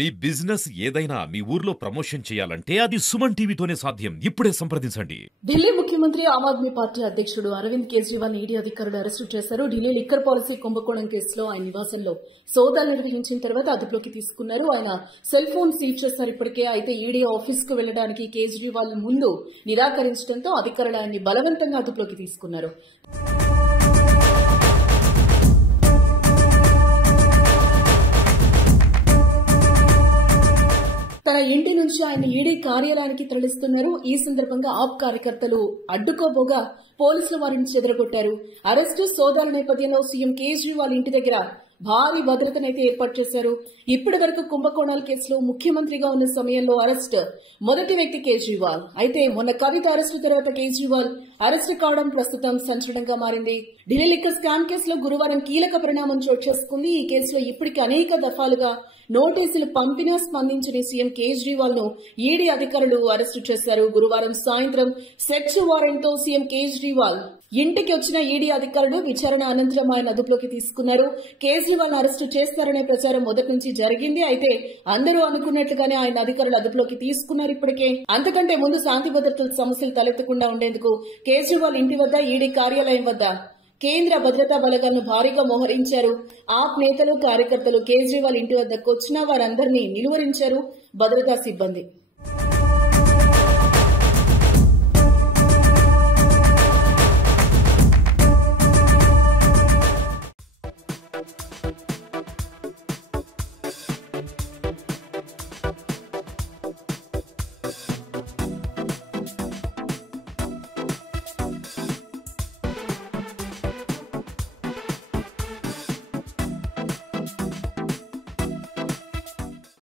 మీ business ఏదైనా మీ ఊర్లో promotion చేయాలంటే అది సుమన్ టీవీతోనే సాధ్యం. ఇప్పుడే సంప్రదించండి. ఢిల్లీ ముఖ్యమంత్రి ఆమ్ ఆద్మీ పార్టీ అధ్యక్షుడు అరవింద్ కేజ్రీవాల్ ఈడీ అధికారులు అరెస్టు చేశారు. ఢిల్లీ లిక్కర్ పాలసీ కుంభకోణం కేసులో ఆయన నివాసంలో సోదాలు నిర్వహించిన తర్వాత అదుపులోకి తీసుకున్నారు. ఆయన సెల్ ఫోన్ సీజ్ చేశారు ఇప్పటికే. అయితే ఈడీ ఆఫీస్ కు వెళ్లడానికి కేజ్రీవాల్ ముందు నిరాకరించడంతో అధికారులు ఆయన్ని బలవంతంగా అదుపులోకి తీసుకున్నారు. తన ఇంటి నుంచి ఆయన ఈడీ కార్యాలయానికి తరలిస్తున్నారు. ఈ సందర్భంగా ఆప్ కార్యకర్తలు అడ్డుకోబోగా పోలీసులు వారిని చెదరగొట్టారు. అరెస్టు సోదాల నేపథ్యంలో సీఎం కేజ్రీవాల్ ఇంటి దగ్గర భారీ భద్రతనైతే ఏర్పాటు చేశారు. ఇప్పటి వరకు కుంభకోణాల కేసులో ముఖ్యమంత్రిగా ఉన్న సమయంలో అరెస్ట్ మొదటి వ్యక్తి కేజ్రీవాల్. అయితే మొన్న కవిత అరెస్టు తర్వాత కేజ్రీవాల్ అరెస్టు కావడం ప్రస్తుతం సంచలనంగా మారింది. ఢిల్లీ లిక్కర్ స్కామ్ కేసులో గురువారం కీలక పరిణామం చోటు చేసుకుంది. ఈ కేసులో ఇప్పటికే అనేక దఫాలుగా నోటీసులు పంపినా స్పందించిన సీఎం కేజ్రీవాల్ ను ఈడీ అధికారులు అరెస్టు చేశారు. గురువారం సాయంత్రం సెర్చ్ వారెంట్ తో సీఎం కేజ్రీవాల్ ఇంటికి వచ్చిన ఈడీ అధికారులు విచారణ అనంతరం ఆయన అదుపులోకి తీసుకున్నారు. కేజ్రీవాల్ అరెస్టు చేస్తారనే ప్రచారం మొదటి నుంచి జరిగింది. అయితే అందరూ అనుకున్నట్లుగానే ఆయన అధికారులు అదుపులోకి తీసుకున్నారు ఇప్పటికే. అంతకంటే ముందు శాంతి భద్రతల సమస్యలు తలెత్తకుండా ఉండేందుకు కేజ్రీవాల్ ఇంటి వద్ద ఈడీ కార్యాలయం వద్ద కేంద్ర భద్రతా బలగాలను భారీగా మోహరించారు. ఆప్ నేతలు కార్యకర్తలు కేజ్రీవాల్ ఇంటి వద్దకు వచ్చిన వారందరినీ నిలువరించారు భద్రతా సిబ్బంది.